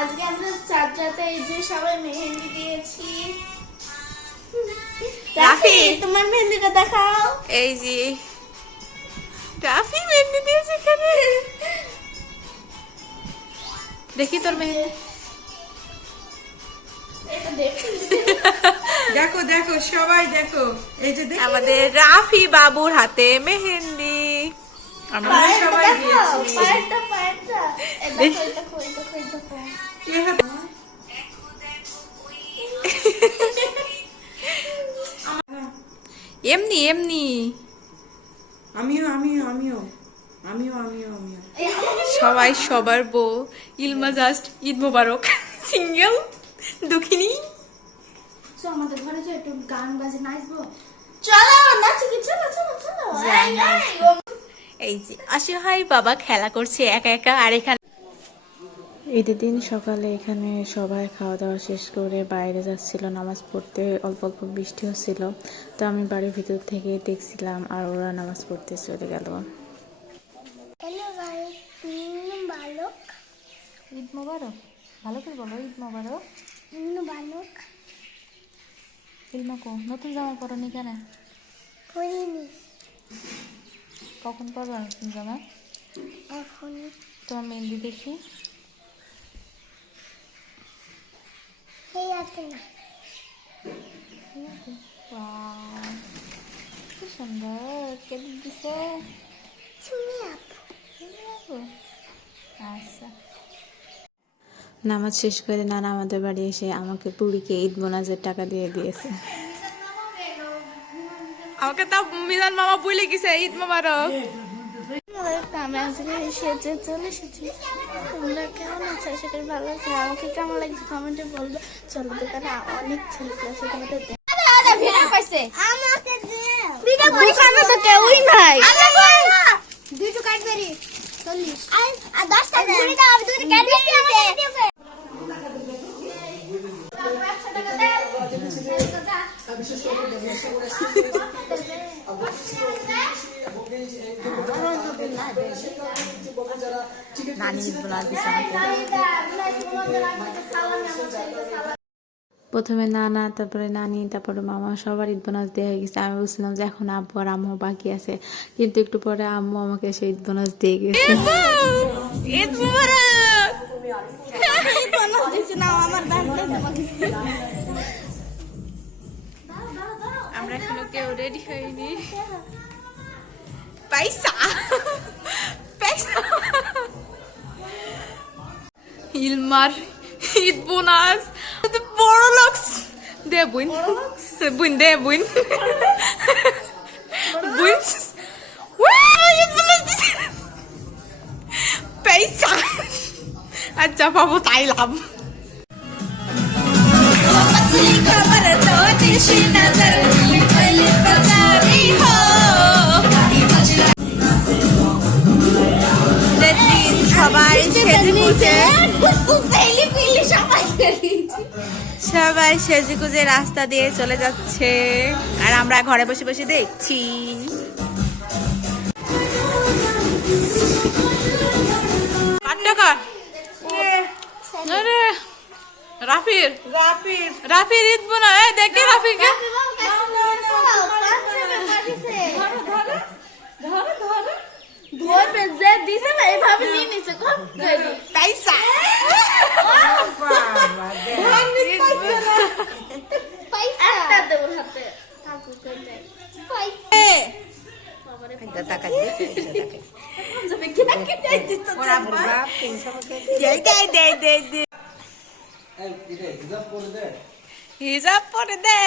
আজকে আমরা চারটাতে এই যে সবাই মেহেন্দি দিয়েছি। রাফি তোমার মেহেন্দিটা দেখাও। এই যে রাফি মেহেন্দি দিয়েছে এখানে, দেখি তোর মেহেন্দি। দেখো দেখো সবাই দেখো, এই যে আমাদের রাফি বাবুর হাতে মেহেন্দি। আমরা সবাই দিয়েছি। এমনি এমনি আমিও আমিও আমিও আমিও আমিও আমিও সবাই সবার বউ। ইলমা জাস্ট ঈদ মোবারক সিঙ্গেল দুঃখিনী। আমাদের ঘরে যে একটু গান বাজে নাচবো, চলো নাচি, চলো চলো চলো। এই যে অসহায় বাবা খেলা করছে একা একা। আর এখানে ঈদের দিন সকালে এখানে সবাই খাওয়া দাওয়া শেষ করে বাইরে যাচ্ছিল নামাজ পড়তে। অল্প অল্প বৃষ্টি হচ্ছিল, তো আমি বাড়ির ভিতর থেকে দেখছিলাম আর ওরা নামাজ পড়তে চলে গেল। ঈদ মোবারক, ভালো করে বলো ঈদ মোবারক। ইলমাকো নতুন জামা পরনি কেন? কখন পরবা নতুন জামা? এখন তোমার মেহেন্দি দেখি। কি সুন্দর কে দিছে। আচ্ছা, নামাজ শেষ করে নানা আমাদের বাড়ি এসে আমাকে পুরীকে ঈদ বোনাসের টাকা দিয়ে দিয়েছে। আমাকে তা মিজান মামা বলে গেছে ঈদ মোবারক। আমি আজকে সেজে চলে এসেছি। তোমরা কেমন আছো? সেটা ভালো আছে। আমাকে কেমন লাগছে কমেন্টে বলবে। চলো দোকানে অনেক ছেলে আছে, তোমাদের দোকানে তো কেউই নাই। দুটো কাটবেরি 40 আর 10 টাকা করে দাও। আমি দুটো কাটবেরি আছে। প্রথমে নানা, তারপরে নানি, তারপরে মামা, সবার ঈদ বোনাস দেওয়া হয়ে গেছে। আমি বুঝলাম যে এখন আব্বু আর আম্মু বাকি আছে, কিন্তু একটু পরে আম্মু আমাকে সেই ঈদ বোনাস দিয়ে গেছে। ঈদ মোবারক। আমরা এখনো কেউ রেডি হইনি। পয়সা পয়সা ইলমার ঈদ বোনাস বড় লোকস দে বুইন বুইন দে বুইন বুইন পয়সা। আচ্ছা বাবু তাই লাভ। সবাই সেজে গুজে রাস্তা দিয়ে চলে যাচ্ছে আর আমরা ঘরে বসে বসে দেখছি। রাফির রাফির রাফির ঈদ বোনা দেখে রাফিকে হিজাব পরে দে।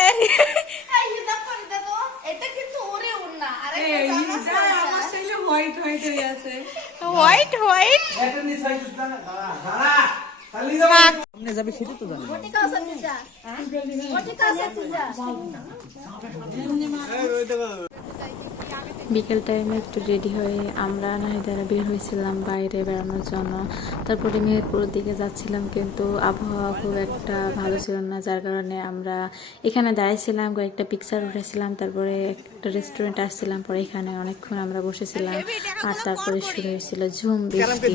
এটা কিন্তু ওরে ওড়না, আরে হোয়াইট হোয়াইট হয়ে আছে। হোয়াইট হোয়াইট সামনে যাবে সেটা তো জানি। ওটি কাছে যা, ওটি কাছে যা। বিকেল টাইমে একটু রেডি হয়ে আমরা নাহিদারা বের হয়েছিলাম বাইরে বেড়ানোর জন্য। তারপরে মেহেরপুরের দিকে যাচ্ছিলাম, কিন্তু আবহাওয়া খুব একটা ভালো ছিল না, যার কারণে আমরা এখানে দাঁড়িয়েছিলাম, কয়েকটা পিকচার উঠেছিলাম, তারপরে একটা রেস্টুরেন্ট আসছিলাম, পরে এখানে অনেকক্ষণ আমরা বসেছিলাম। আর তারপরে শুরু হয়েছিল ঝুম বৃষ্টি।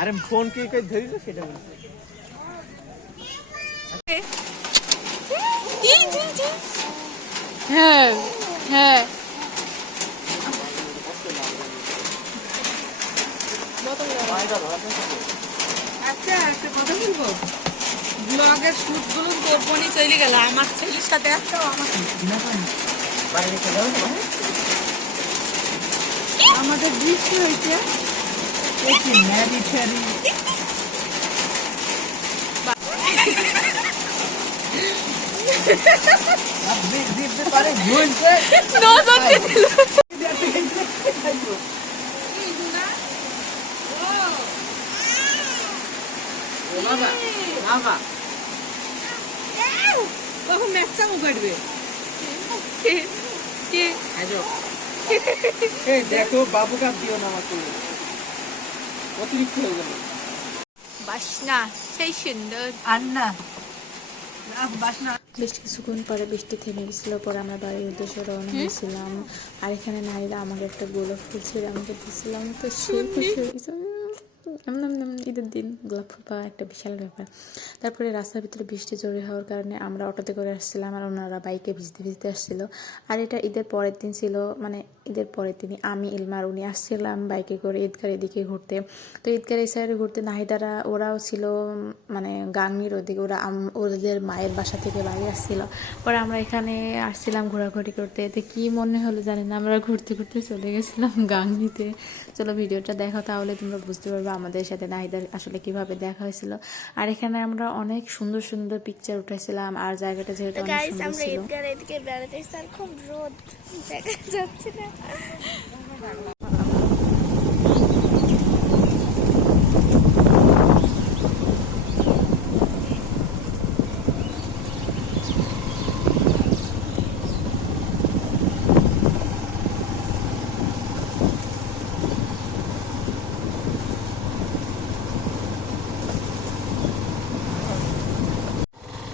আরে ফোন কি কই ধরিল সেটা বলছি। হ্যাঁ হ্যাঁ আচ্ছা একটা কথা বলবো, ব্লগের শুট গুলো গোপনে চলে গেল, আমার ছেলের সাথে একটাও আমার আমাদের বৃষ্টি হয়েছে। বাবা বাবা তখন ম্যাচটাও কাটবে। দেখো বাবু কাপ দিও না আমাকে, অতিরিক্ত হয়ে গেল। বাসনা সেই সুন্দর। আর না বাসনা। বেশ কিছুক্ষণ পরে বৃষ্টি থেমে গেছিল, পরে আমরা বাড়ির উদ্দেশ্যে রওনা হয়েছিলাম। আর এখানে নারীরা আমাকে একটা গোলাপ ফুল ছেড়ে আমাকে দিয়েছিলাম, তো সেই খুশি হয়ে গেছে। ঈদের দিন গোলাপ ফুল পাওয়া একটা বিশাল ব্যাপার। তারপরে রাস্তার ভিতরে বৃষ্টি জোরে হওয়ার কারণে আমরা অটোতে করে আসছিলাম, আর ওনারা বাইকে ভিজতে ভিজতে আসছিল। আর এটা ঈদের পরের দিন ছিল, মানে ঈদের পরের দিনই আমি ইলমার উনি আসছিলাম বাইকে করে ঈদগার এদিকে ঘুরতে। তো ঈদগার এই সাইডে ঘুরতে নাহিদারা ওরাও ছিল, মানে গাংনির ওদিকে, ওরা ওদের মায়ের বাসা থেকে বাড়ি আসছিল। পরে আমরা এখানে আসছিলাম ঘোরাঘুরি করতে, এতে কী মনে হলো জানি না, আমরা ঘুরতে ঘুরতে চলে গেছিলাম গাংনিতে। চলো ভিডিওটা দেখো, তাহলে তোমরা বুঝতে পারবে আমাদের সাথে নাহিদার আসলে কিভাবে দেখা হয়েছিল। আর এখানে আমরা অনেক সুন্দর সুন্দর পিকচার উঠেছিলাম, আর জায়গাটা যেহেতু অনেক গাইস সুন্দর আমরা ছিল। ঈদগার এদিকে বেড়াতে এসেছি, আর খুব রোদ দেখা যাচ্ছে না।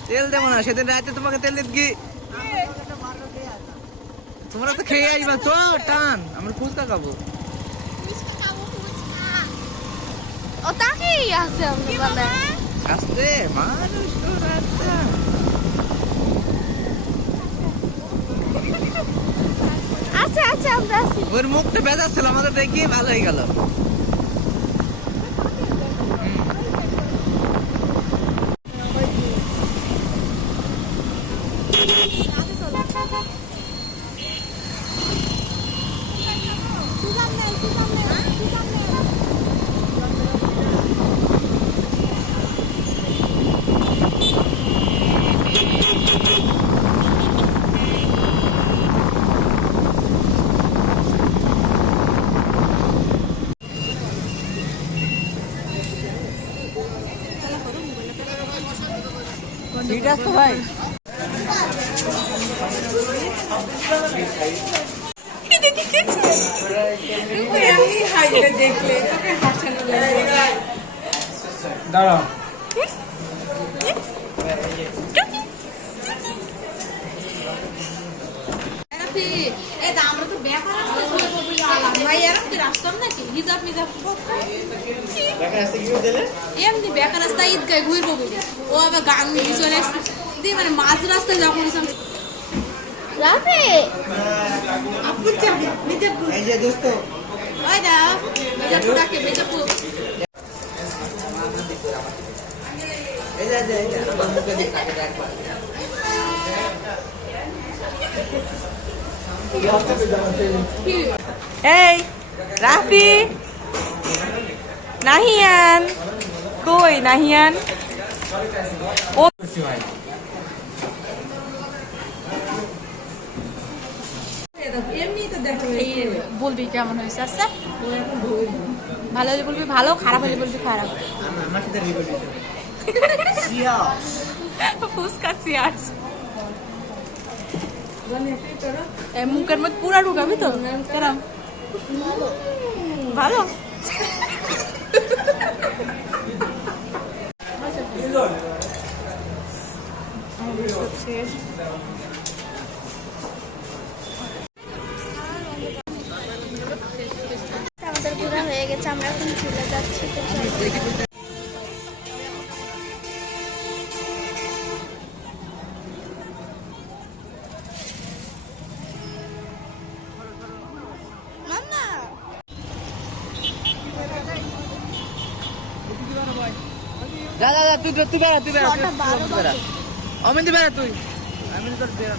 তেল দেবো না, সেদিন রাতে তোমাকে তেল দিত কি, তোমরা তো খেয়ে আসবা। চ টান, আমরা ফুচকা খাবো। ও তাকেই আছে আমরা বলে আসতে মানুষ তো রাস্তা। আচ্ছা আচ্ছা আমরা আছি। ওর মুখটা বেজার ছিল, আমাদের দেখিয়ে ভালো হয়ে গেল। ঠিক আছে ভাই। দেখলে হাসানো লাগে। দাঁড়াও, আমরা তো ব্যাপার ভাই এরকম কি রাস্তাম নাকি হিজাব মিজাব এমনি বেকার রাস্তা ঈদগায় ঘুরবো বলে ও আবার গান নিয়ে চলে আসছে দিয়ে, মানে মাঝ রাস্তায় যখন রাফি এই যে দোস্ত, ওই দা বেজাপুর ডাকে বেজাপুর। এই যে আমার মুখে দিক তাকে একবার। এই রাফি নাহিয়ান কই নাহিয়ান ও বলবি কেমন হয়েছে। আচ্ছা ভালো হলে বলবি ভালো, খারাপ হলে বলবি খারাপ। আমার সাথে রিভিউ ফুচকা চিয়ার্স। মুখের মধ্যে পুরা ঢুকাবি তো কেরাম ভালো শেষ আমাদের ঘোরা হয়ে গেছে, আমরা এখন চলে যাচ্ছি। তো চলো। মাম্মা, যা যা যা তুই বেড়া ছটা 12 বাজে। অমিন বেড়া তুই আমি তোর বেড়া